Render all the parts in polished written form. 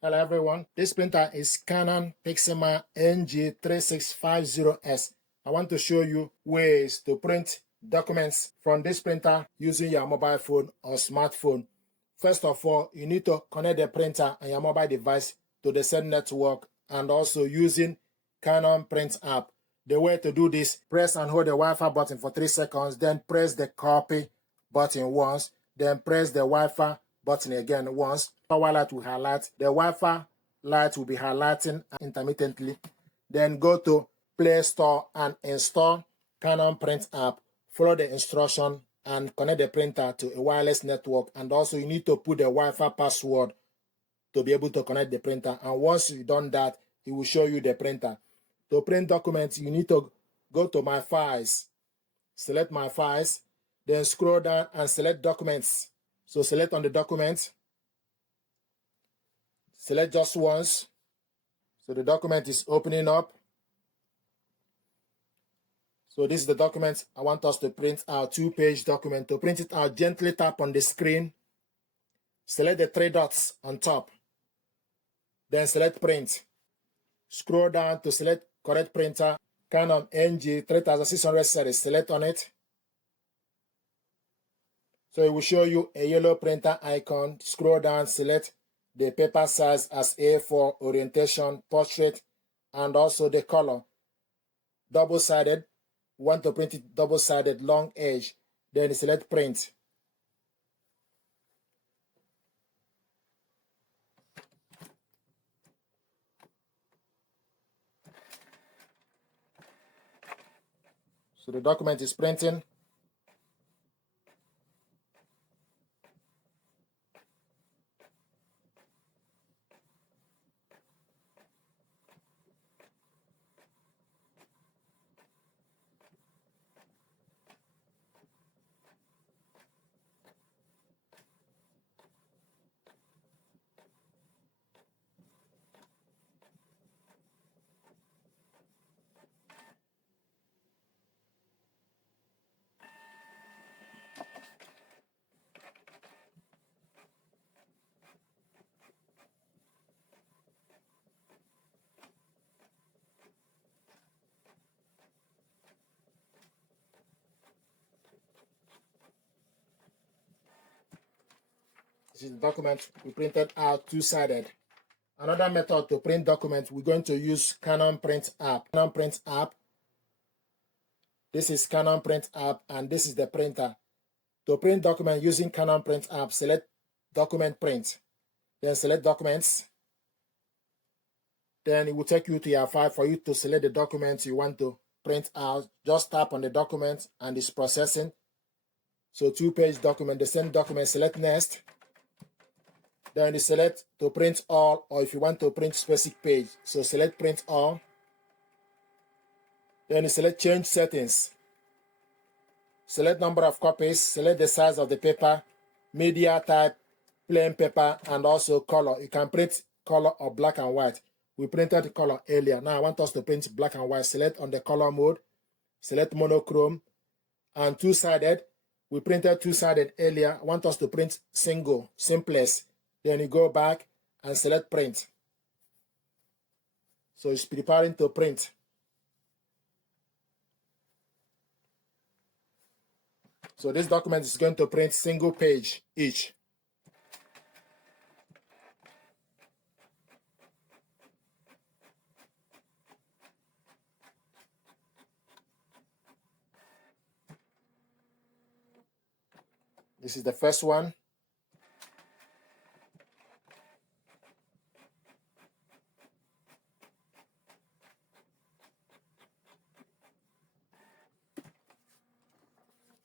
Hello everyone, this printer is Canon PIXMA MG3650S. I want to show you ways to print documents from this printer using your mobile phone or smartphone. First of all, you need to connect the printer and your mobile device to the said network and also using Canon Print app. The way to do this, press and hold the Wi-Fi button for 3 seconds, then press the copy button once, then press the Wi-Fi button again once. Power light will highlight. The Wi-Fi light will be highlighting intermittently. Then go to Play Store and install Canon Print app. Follow the instruction and connect the printer to a wireless network. And also you need to put the Wi-Fi password to be able to connect the printer. And once you've done that, it will show you the printer. To print documents, you need to go to My Files. Select My Files. Then scroll down and select Documents. So select on the document. Select just once. So the document is opening up. So this is the document I want us to print our 2-page document. To print it out, gently tap on the screen. Select the 3 dots on top. Then select Print. Scroll down to select correct printer. Canon MG3650S series. Select on it. So it will show you a yellow printer icon. Scroll down, select the paper size as A4, orientation, portrait, and also the color. Double-sided. Want to print it double-sided, long edge. Then select Print. So the document is printing. This is the document we printed out 2-sided. Another method to print documents, we're going to use Canon Print app. Canon Print app. This is Canon Print app and this is the printer. To print document using Canon Print app, select Document Print. Then select Documents. Then it will take you to your file for you to select the documents you want to print out. Just tap on the document and it's processing. So 2-page document, the same document, select Next. Then you select to print all, or if you want to print specific page, so select Print All. Then you select Change Settings. Select number of copies, select the size of the paper, media type, plain paper, and also color. You can print color or black and white. We printed color earlier. Now I want us to print black and white. Select on the color mode, select monochrome, and 2-sided. We printed 2-sided earlier. I want us to print single, simplest. Then you go back and select Print. So it's preparing to print. So this document is going to print single page each. This is the first one.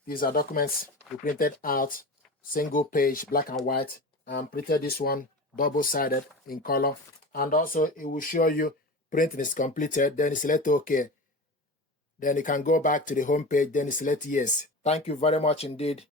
These are documents we printed out, single page, black and white, and printed this one double-sided in color. And also it will show you printing is completed. Then you select OK. Then you can go back to the home page. Then you select Yes. Thank you very much indeed.